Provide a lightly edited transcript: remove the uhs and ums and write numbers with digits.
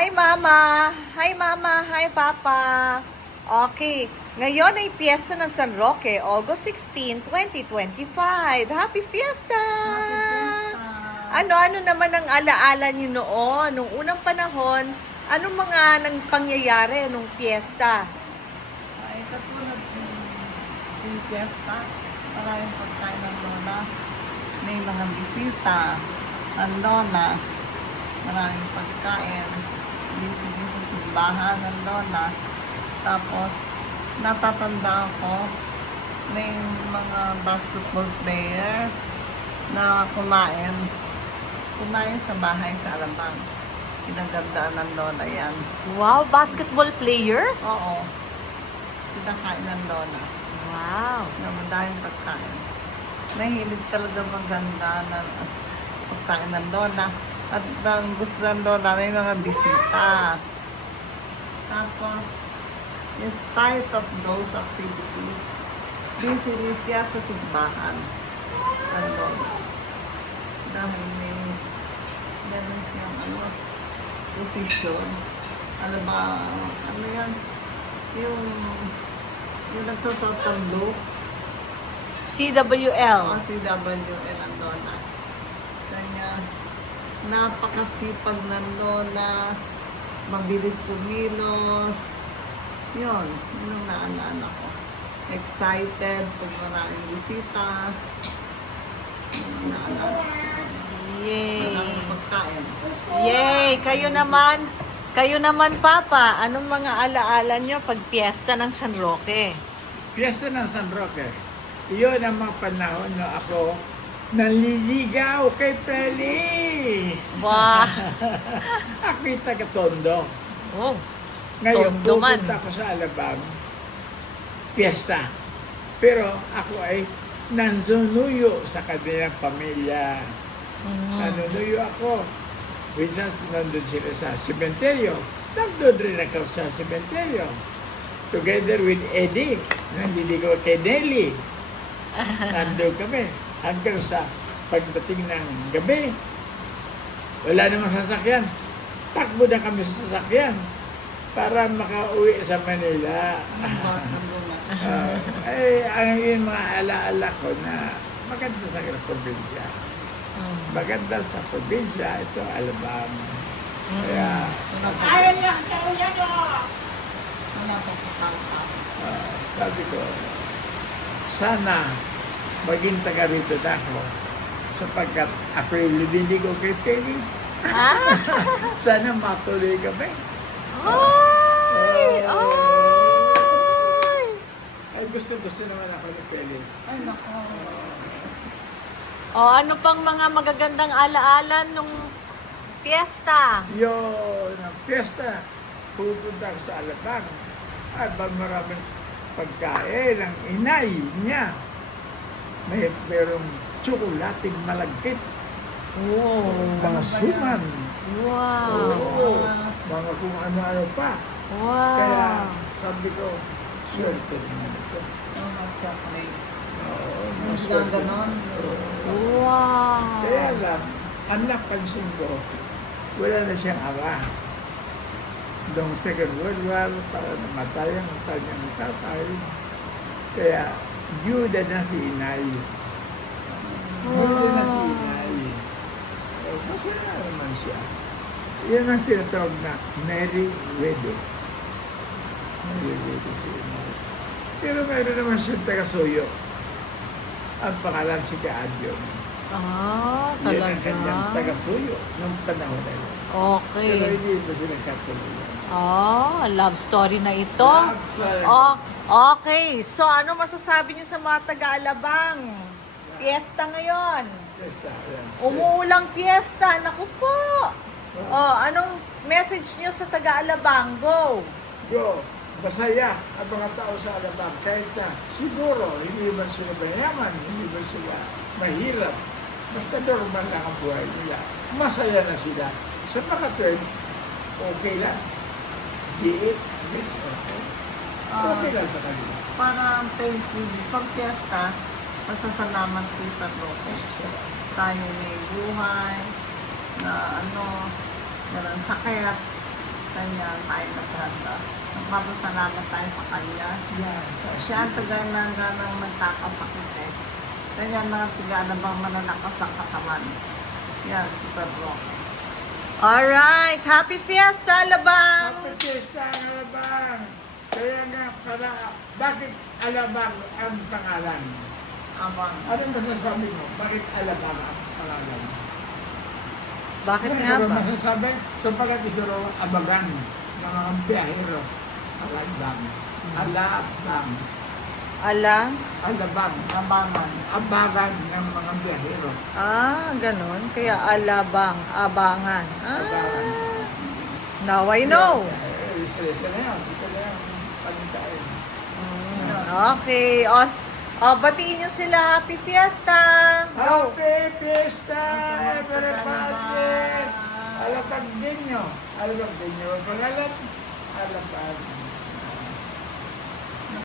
Hi Mama! Hi Mama! Hi Papa! Okay, ngayon ay Piyesta ng San Roque, August 16, 2025. Happy Fiesta! Ano-ano naman ang alaala niyo noon, nung unang panahon, anong mga nang pangyayari nung piyesta? Ay, katulad yung fiesta, maraming pagkain ng lola. May mga bisita, ang lola, maraming pagkain. Bisita sa simbahan ng lola. Tapos, natatanda ako, may mga basketball player na kumain sa bahay sa Alabang. Pinagandaan ng lola yan. Wow, basketball players? Oo. Pinakain ng lola. Wow. Na madaming pagkain. Mahilig talaga maganda ng pagkain ng lola. At ang gusto ng lola, may mga bisita. Tapos, in spite of those activities, busy siya sa simbahan. Ang lola. Dahil meron siyang posisyon. Ano ba, ano yan? Yung nagsusot ng look. CWL. O CWL ang lola. Kanya, napakasipag ng lola, mabilis kumilos. Yun ang naalala ko. Excited pag maraming bisita. Yun ang naalala ko. Yay! Maraming pagkain. Yay! Kayo naman Papa, anong mga alaala nyo pag piyesta ng San Roque? Fiesta ng San Roque. Iyon ang mga panahon na ako nanliligaw kay Peli. Wow! Ako'y taga-Tondo. Oh, Ngayon, Tondo man. pupunta ako sa Alabang. Fiesta. Pero ako ay nanzunuyo sa kanilang pamilya. Nanunuyo ako. Minsan nandun sila sa sementeryo. Nandun rin ako sa sementeryo. Together with Eddie. Nanliligaw kay Nelly. Nandun kami. Hanggang sa pagdating ng gabi. Wala namang sasakyan. Takbo na kami sa sasakyan para makauwi sa Manila. Ang yun mga alaala ko na maganda sa probinsya. Maganda sa probinsya, ito Alabang. Kaya, Ayaw niya kasi uya niyo! Wala pa patangka. sabi ko, sana maging taga rito na ako sapagkat ako yung lililigo kay Penny. Ah! Sana matuloy kami. Ay! Ay! Ay, gusto naman ako ni Penny. Ay, nako. O, ano pang mga magagandang alaala nung piyesta? Yun, ang fiesta, pupunta ako sa Alabang. At maraming pagkain ng inay niya. Merong tsokolating malagkit. Oh, Mga suman. wow! Oo, mga kung ano-ano pa. Kaya Wow! sabi ko, swerte naman ito. Mga chocolate. Oo, Ang swerte. ganon. Wow! Kaya lang, ang napansin ko, wala na siyang ama. Noong Second World War, para namatay ang kanyang tatay. Kaya, byuda na si inay. Byuda na si inay. Masaya naman siya. Yan ang tinatawag na Mary Widow. Mary Widow si inay. Pero mayroon naman siyang taga-suyo. Ang pangalan si Kaadyon. Ah, Yan ang kanyang talaga? taga-suyo ng panahon na yun. Pero Okay. hindi pa sila katuloy. Oh, love story na ito. Love story. Oh, okay. So, ano masasabi niyo sa mga taga-Alabang? Piyesta ngayon. Basta, yan. Umuulang piyesta. Naku po. Oh, anong message niyo sa taga-Alabang? Go. Go, masaya ang mga tao sa Alabang kahit na siguro hindi man sila mayaman, hindi man sila mahirap. Basta normal lang ang buhay nila. Masaya na sila. Sa mga 12, okay lang. Diit, it's okay. Okay lang sa kanila. Para Thanksgiving, pag fiesta, masasalamat po sa Roque. Tayo may buhay, na ano, walang sakit, Kanya tayo naghanda. Magpapasalamat tayo sa kanya. Yan. Siya ang tagay na ganang nagkakasakit eh. Kanya na tiga na bang mananakas ang katawan. Yan, Super Roque. Alright, happy fiesta, Alabang! Happy Fiesta, Alabang! Kaya nga pala, bakit Alabang ang pangalan? Abang. Ano masasabi mo? Bakit Alabang ang pangalan? Bakit nga Ano ba? masasabi? Sapagat ito raw abagan ng mga biyahero. Alabang. Alabang. Alang? Alabang. Abangan. Abagan ng mga biyahero. Ah, ganun. Kaya Alabang, abangan. Abagan. Ah, now I know. Isa na yan. Isa na yan. Palintain. Okay. Batiin nyo sila. Happy Fiesta! Happy Fiesta! Everybody! Alabang din nyo. Alabang din nyo. Pangalan? Alabang.